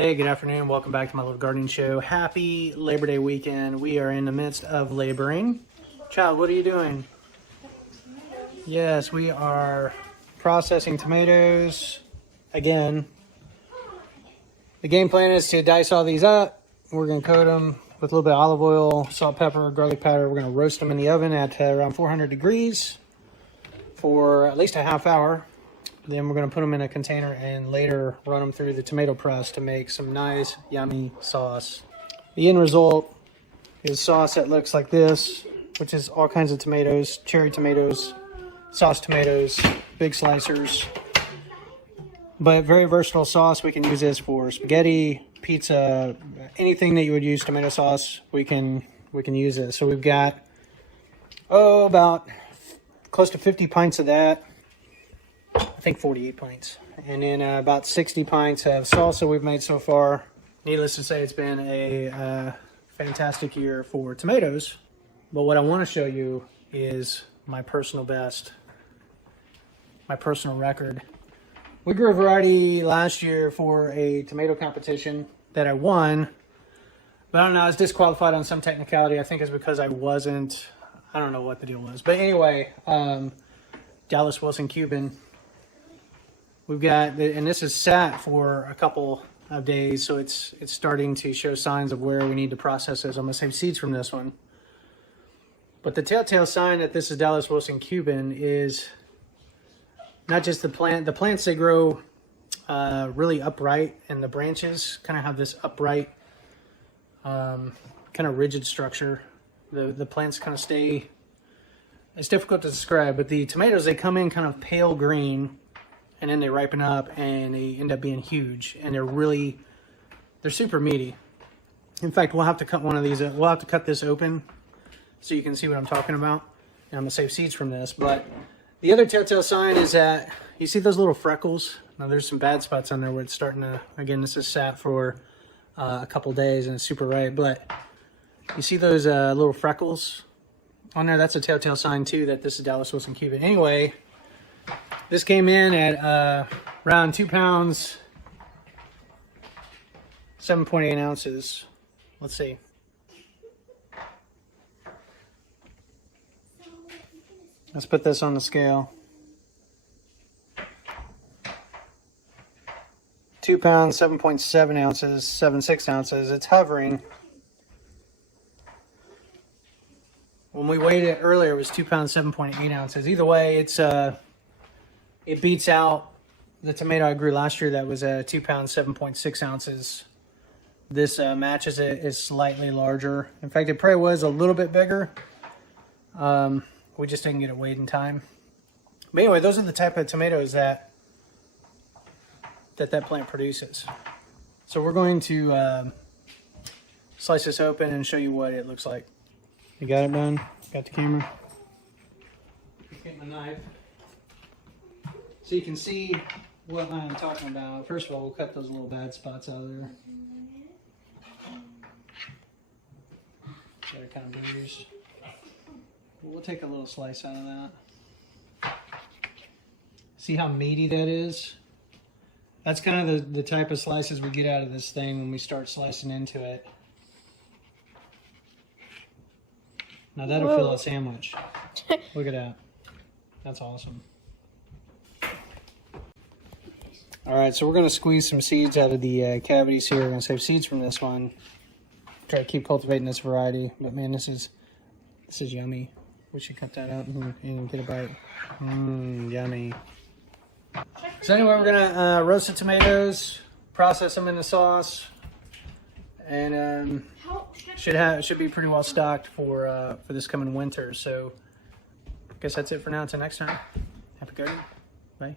Hey, good afternoon. Welcome back to my little gardening show. Happy Labor Day weekend. We are in the midst of laboring. Child, what are you doing? Yes, we are processing tomatoes. Again, the game plan is to dice all these up. We're going to coat them with a little bit of olive oil, salt, pepper, garlic powder. We're going to roast them in the oven at around 400 degrees for at least a half hour. Then we're going to put them in a container and later run them through the tomato press to make some nice, yummy sauce. The end result is sauce that looks like this, which is all kinds of tomatoes, cherry tomatoes, sauce tomatoes, big slicers. But very versatile sauce. We can use this for spaghetti, pizza, anything that you would use tomato sauce, we can use this. So we've got, about close to 50 pints of that. I think 48 pints. And then about 60 pints of salsa we've made so far. Needless to say, it's been a fantastic year for tomatoes. But what I want to show you is my personal best, my personal record. We grew a variety last year for a tomato competition that I won. But I don't know, I was disqualified on some technicality. I think it's because I don't know what the deal was. But anyway, Dallas Wilson Cuban. We've got, and this is sat for a couple of days, so it's starting to show signs of where we need to process this. I'm going to save seeds from this one. But the telltale sign that this is Dallas Wilson Cuban is not just the plant. The plants, they grow really upright, and the branches kind of have this upright, kind of rigid structure. The plants kind of stay, it's difficult to describe, but the tomatoes, they come in kind of pale green, and then they ripen up and they end up being huge, and they're super meaty. In fact, we'll have to cut one of these, we'll have to cut this open so you can see what I'm talking about. And I'm gonna save seeds from this. But the other telltale sign is that, you see those little freckles? Now there's some bad spots on there where it's starting to, again, this is sat for a couple days and it's super ripe, but you see those little freckles on there? That's a telltale sign too that this is Dallas Wilson Cuban. Anyway, this came in at around 2 pounds, 7.8 ounces. Let's see. Let's put this on the scale. 2 pounds, 7.7 ounces, 7.6 ounces. It's hovering. When we weighed it earlier, it was 2 pounds, 7.8 ounces. Either way, it beats out the tomato I grew last year that was 2 pounds, 7.6 ounces. This matches it, is slightly larger. In fact, it probably was a little bit bigger. We just didn't get it weighed in time. But anyway, those are the type of tomatoes that plant produces. So we're going to slice this open and show you what it looks like. You got it done? Got the camera? Get my knife. So you can see what I'm talking about. First of all, we'll cut those little bad spots out of there. They're kind of bruised. We'll take a little slice out of that. See how meaty that is? That's kind of the type of slices we get out of this thing when we start slicing into it. Now that'll fill a sandwich. Look at that. That's awesome. All right, so we're going to squeeze some seeds out of the cavities here. We're going to save seeds from this one. Try to keep cultivating this variety. But man, this is yummy. We should cut that out and get a bite. Yummy. So anyway, we're going to roast the tomatoes, process them in the sauce, and should be pretty well stocked for this coming winter. So I guess that's it for now. Until next time. Happy gardening. Bye.